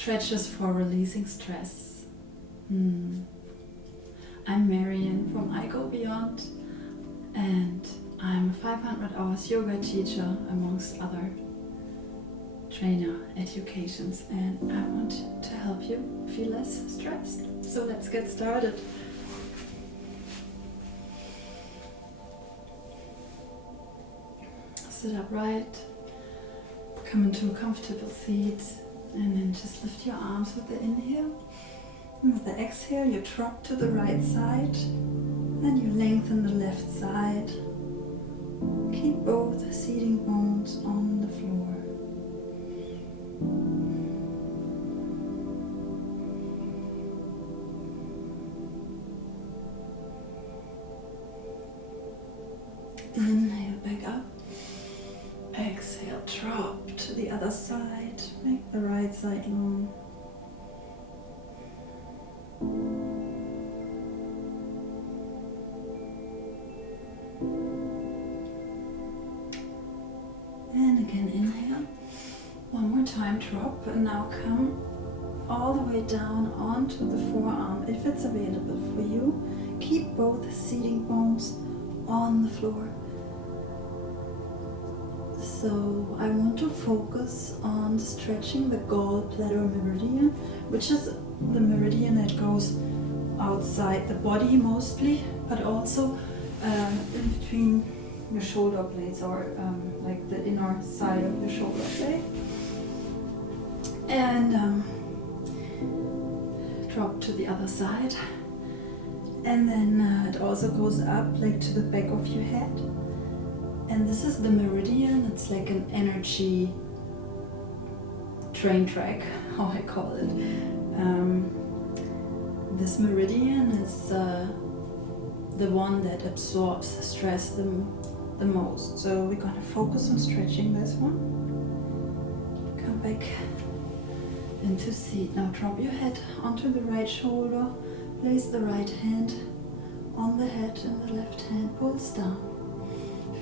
Stretches for releasing stress. I'm Marion from IGoBeyond, and I'm a 500 hours yoga teacher amongst other trainer educations, and I want to help you feel less stressed. So let's get started. Sit upright, come into a comfortable seat, and then just lift your arms with the inhale. And with the exhale, you drop to the right side, and you lengthen the left side. Keep both seating bones on the floor. Inhale back up. Exhale, drop to the other side. Make the right side long. And again, inhale. One more time, drop, and now come all the way down onto the forearm if it's available for you. Keep both seating bones on the floor. So I want to focus on stretching the gallbladder meridian, which is the meridian that goes outside the body mostly, but also in between your shoulder blades, or like the inner side of your shoulder blade. And drop to the other side. And then it also goes up like to the back of your head. And this is the meridian. It's like an energy train track, how I call it. This meridian is the one that absorbs stress the most. So we're going to focus on stretching this one. Come back into seat. Now drop your head onto the right shoulder. Place the right hand on the head and the left hand pulls down.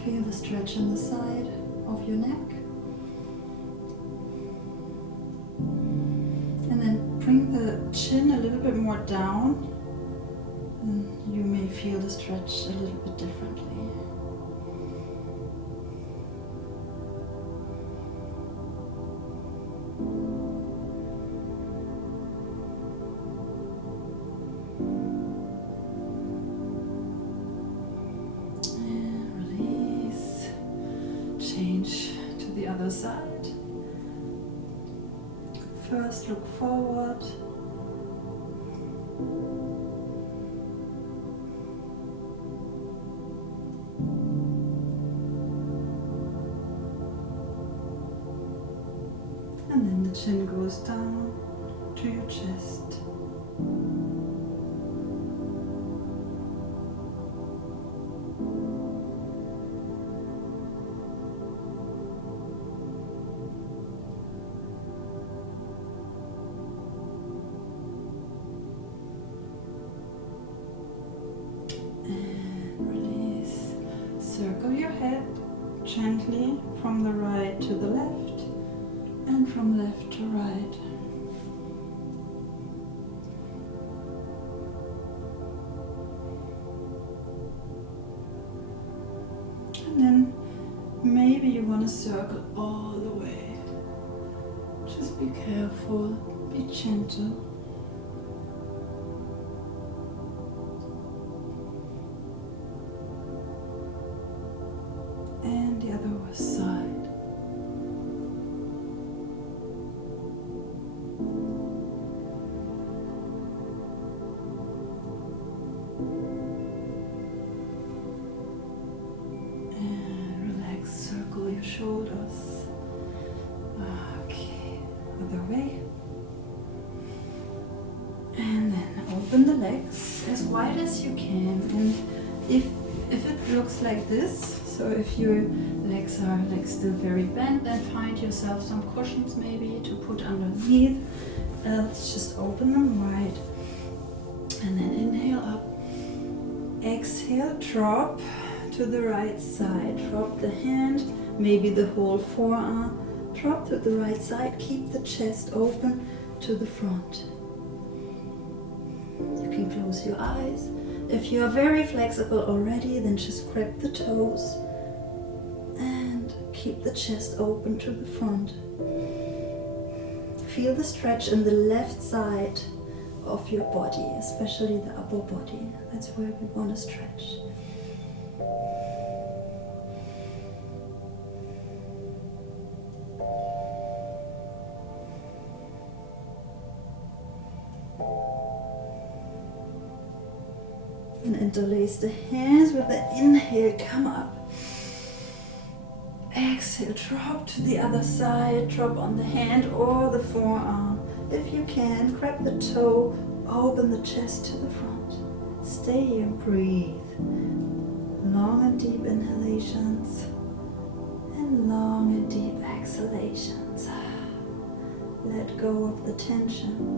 Feel the stretch in the side of your neck. And then bring the chin a little bit more down. And you may feel the stretch a little bit differently. Change to the other side. First, look forward. And then the chin goes down to your chest. Circle your head gently from the right to the left and from left to right. And then maybe you want to circle all the way. Just be careful, be gentle. And the other side. And relax, circle your shoulders. Okay, other way. And then open the legs as wide as you can. And if it looks like this, so if your legs are like still very bent, then find yourself some cushions maybe to put underneath. Let's just open them wide. And then inhale up. Exhale, drop to the right side. Drop the hand, maybe the whole forearm. Drop to the right side. Keep the chest open to the front. You can close your eyes. If you are very flexible already, then just grab the toes and keep the chest open to the front. Feel the stretch in the left side of your body, especially the upper body. That's where we want to stretch. And interlace the hands with the inhale, come up. Exhale, drop to the other side, drop on the hand or the forearm. If you can, grab the toe, open the chest to the front. Stay here and breathe. Long and deep inhalations and long and deep exhalations. Let go of the tension.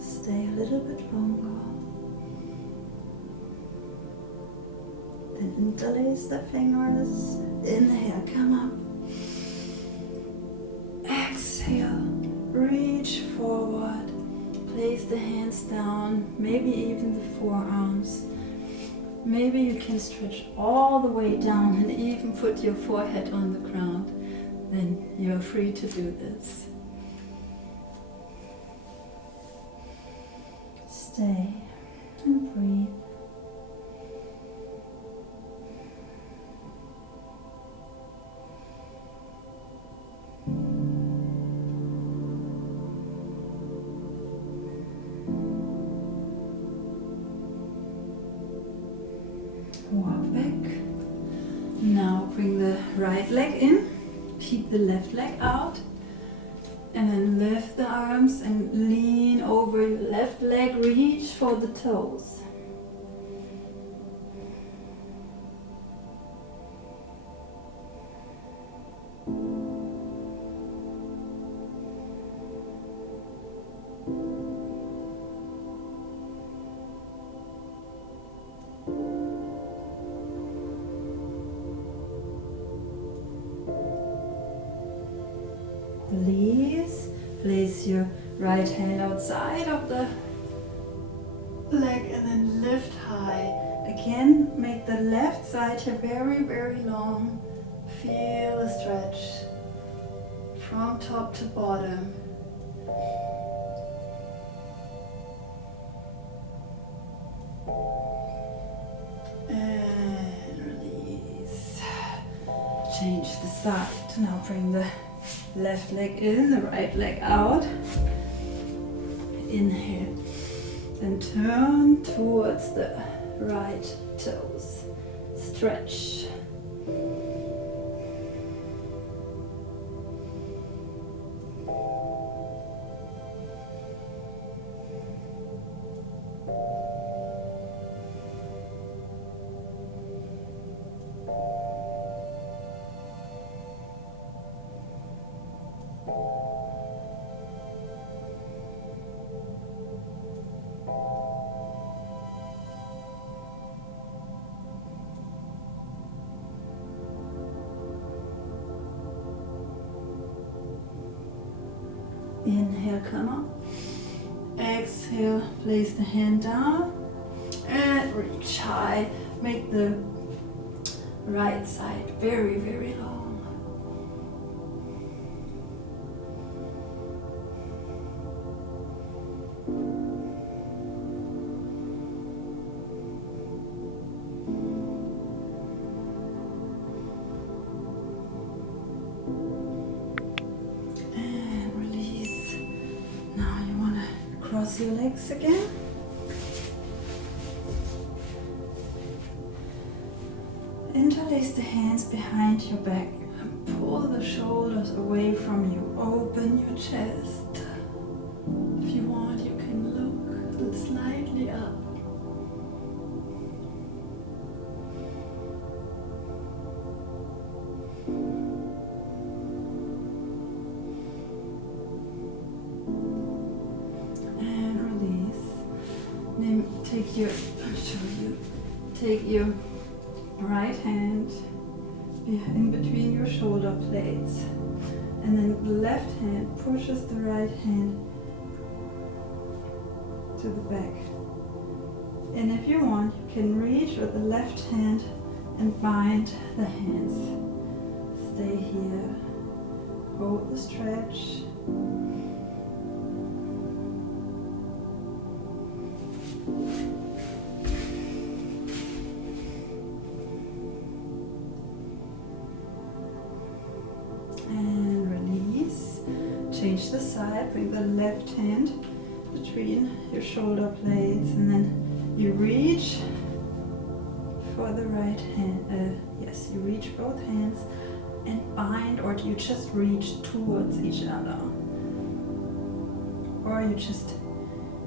Stay a little bit longer. Then interlace the fingers. Inhale, come up. Exhale, reach forward. Place the hands down, maybe even the forearms. Maybe you can stretch all the way down and even put your forehead on the ground. Then you're free to do this. Stay and breathe. Walk back. Now bring the right leg in. Keep the left leg out. And then lift the arms and lean over your left leg. Reach for the toes. Please place your right hand outside of the leg and then lift high. Again, make the left side here very, very long. Feel the stretch from top to bottom. And release. Change the side. Now bring the left leg in, the right leg out. Inhale. Then turn towards the right toes. Stretch. Inhale, come up. Exhale, place the hand down and reach high. Make the right side very, very long. Cross your legs again. Interlace the hands behind your back and pull the shoulders away from you. Open your chest. If you want, you can look slightly up. I'll show you. Take your right hand in between your shoulder blades, and then the left hand pushes the right hand to the back. And if you want, you can reach with the left hand and bind the hands. Stay here. Hold the stretch. And release. Change the side. Bring the left hand between your shoulder blades, and then you reach for the right hand. Yes, you reach both hands and bind, or you just reach towards each other, or you just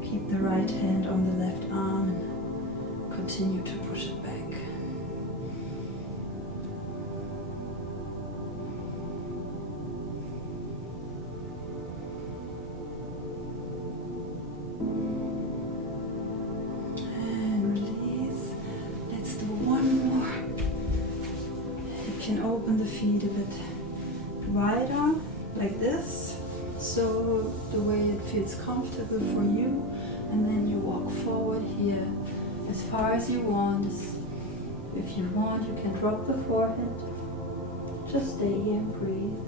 keep the right hand on the left arm and continue to push it back. And release. Let's do one more. You can open the feet a bit wider, like this, so the way it feels comfortable for you, and then you walk forward here as far as you want. If you want, you can drop the forehead. Just stay here and breathe.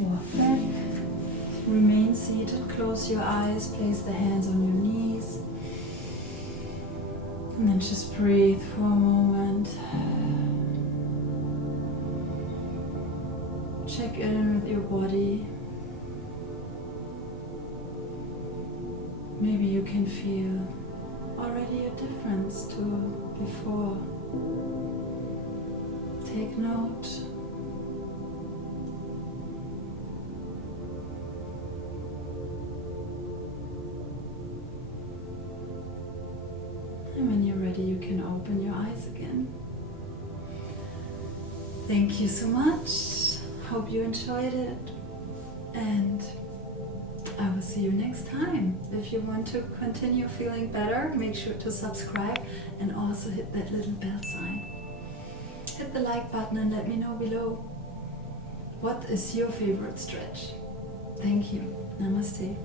Walk back, remain seated, close your eyes, place the hands on your knees, and then just breathe for a moment. Check in with your body. Maybe you can feel already a difference to before. Take note. And when you're ready, you can open your eyes again. Thank you so much. Hope you enjoyed it. And I will see you next time. If you want to continue feeling better, make sure to subscribe and also hit that little bell sign. Hit the like button and let me know below. What is your favorite stretch? Thank you. Namaste.